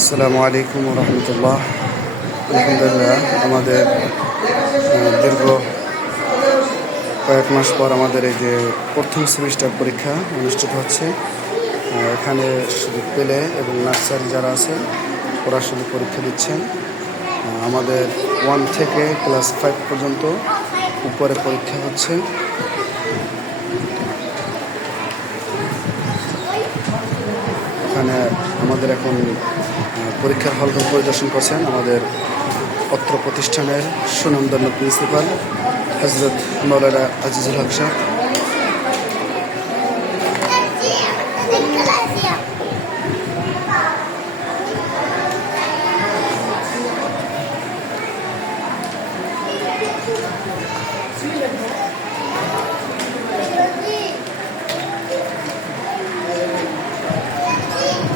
আসসালামু আলাইকুম রহমতুল্লাহ। আলহামদুলিল্লাহ, আমাদের দীর্ঘ কয়েক মাস পর আমাদের এই যে প্রথম সেমিস্টার পরীক্ষা অনুষ্ঠিত হচ্ছে। এখানে শুধু পেলে এবং নার্সারি যারা আছে ওরা শুধু পরীক্ষা দিচ্ছেন। আমাদের 1 থেকে ক্লাস 5 পর্যন্ত উপরে পরীক্ষা হচ্ছে। এখানে আমাদের এখন পরীক্ষার হলরুম পরিদর্শন করছেন আমাদের অত্র প্রতিষ্ঠানের সুনামধন্য প্রিন্সিপাল হজরত মৌলানা আজিজুল হক সাহেব।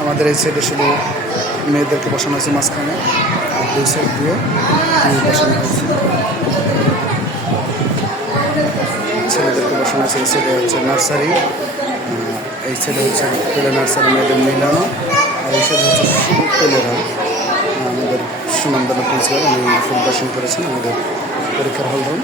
আমাদের এই সাইডে শুধু মেয়েদেরকে বসানো হয়েছে মাঝখানে, আর দুই সাইড দিয়ে বসানো হয়েছে ছেলেদেরকে বসানো হয়েছে। এই সাইডে হচ্ছে নার্সারি, এই সাইডে হচ্ছে পেলে নার্সারি মেয়েদের মিলানো, আর এই সাইডে হচ্ছে শুধু পেলেরা। আমাদের সুনামধন্য প্রিন্সিপাল উনি পরিদর্শন করেছেন আমাদের পরীক্ষার হলরুম।